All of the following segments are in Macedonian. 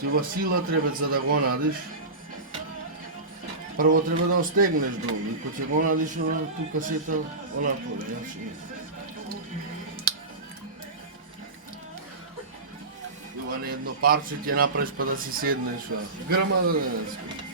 Тива сила треба за да го надиш. Прво треба да остегнеш долу и кога ќе го надиш тука сета, онако, значи. Ова не едно парче ќе направиш па да си седнеш, грма да не спи.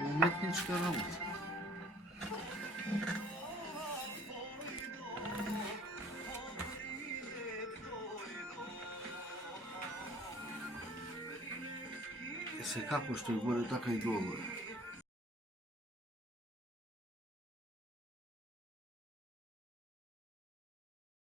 Уметничка работа. Се како што е горе, така и долу е.